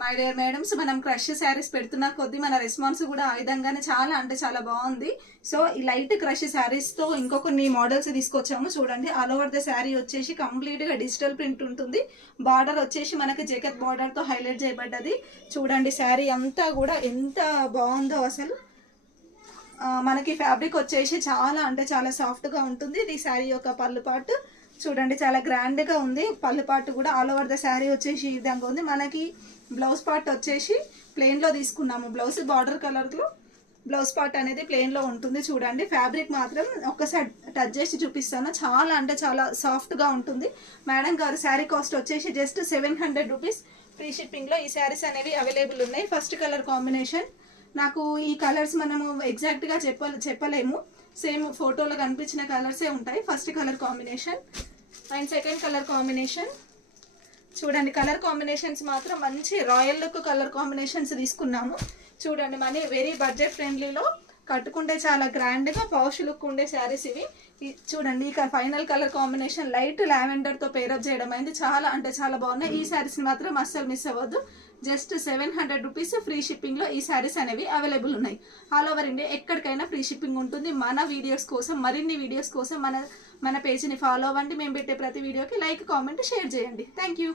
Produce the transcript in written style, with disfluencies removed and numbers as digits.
My dear madams, మనం crush saris పెడుతున్న కొద్దీ మన రెస్పాన్స్ కూడా ఆ విధంగానే చాలా అంటే చాలా బాగుంది. సో ఈ లైట్ క్రష్ శారీస్తో ఇంకో కొన్ని మోడల్స్ తీసుకొచ్చాము. చూడండి, ఆల్ ఓవర్ ద శారీ వచ్చేసి కంప్లీట్గా డిజిటల్ ప్రింట్ ఉంటుంది. బార్డర్ వచ్చేసి మనకి జగత్ బార్డర్తో హైలైట్ చేయబడ్డది. చూడండి శారీ అంతా కూడా ఎంత బాగుందో అసలు. మనకి ఫ్యాబ్రిక్ వచ్చేసి చాలా అంటే చాలా సాఫ్ట్గా ఉంటుంది. ఇది శారీ యొక్క పళ్ళు పార్ట్ చూడండి, చాలా గ్రాండ్గా ఉంది. పళ్ళు పార్ట్ కూడా ఆల్ ఓవర్ ద శారీ వచ్చేసి ఈ విధంగా ఉంది. మనకి బ్లౌజ్ పార్ట్ వచ్చేసి ప్లెయిన్లో తీసుకున్నాము. బ్లౌజ్ బార్డర్ కలర్లో బ్లౌజ్ పార్ట్ అనేది ప్లెయిన్లో ఉంటుంది. చూడండి, ఫ్యాబ్రిక్ మాత్రం ఒక్కసారి టచ్ చేసి చూపిస్తాను. చాలా అంటే చాలా సాఫ్ట్గా ఉంటుంది. మేడం గారు శారీ కాస్ట్ వచ్చేసి జస్ట్ 700 రూపీస్. ఫ్రీ షిప్పింగ్లో ఈ శారీస్ అనేవి అవైలబుల్ ఉన్నాయి. ఫస్ట్ కలర్ కాంబినేషన్, నాకు ఈ కలర్స్ మనము ఎగ్జాక్ట్గా చెప్పలేము. సేమ్ ఫోటోలో కనిపించిన కలర్సే ఉంటాయి. First colour combination and second colour combination. చూడండి, కలర్ కాంబినేషన్స్ మాత్రం మంచి రాయల్ లుక్ కలర్ కాంబినేషన్స్ తీసుకున్నాము. చూడండి, మన వెరీ బడ్జెట్ ఫ్రెండ్లీలో కట్టుకుంటే చాలా గ్రాండ్గా పౌష్ లుక్ ఉండే శారీస్ ఇవి. చూడండి, ఇక ఫైనల్ కలర్ కాంబినేషన్ లైట్ లావెండర్తో పేరప్ చేయడం అయింది. చాలా అంటే చాలా బాగున్నాయి. ఈ శారీస్ని మాత్రం అస్సలు మిస్ అవ్వద్దు. జస్ట్ 700 రూపీస్ ఫ్రీ షిప్పింగ్లో ఈ శారీస్ అనేవి అవైలబుల్ ఉన్నాయి. ఆల్ ఓవర్ ఇండియా ఎక్కడికైనా ఫ్రీ షిప్పింగ్ ఉంటుంది. మన వీడియోస్ కోసం, మరిన్ని వీడియోస్ కోసం మన పేజీని ఫాలో అవ్వండి. మేము పెట్టే ప్రతి వీడియోకి లైక్, కామెంట్, షేర్ చేయండి. Thank you.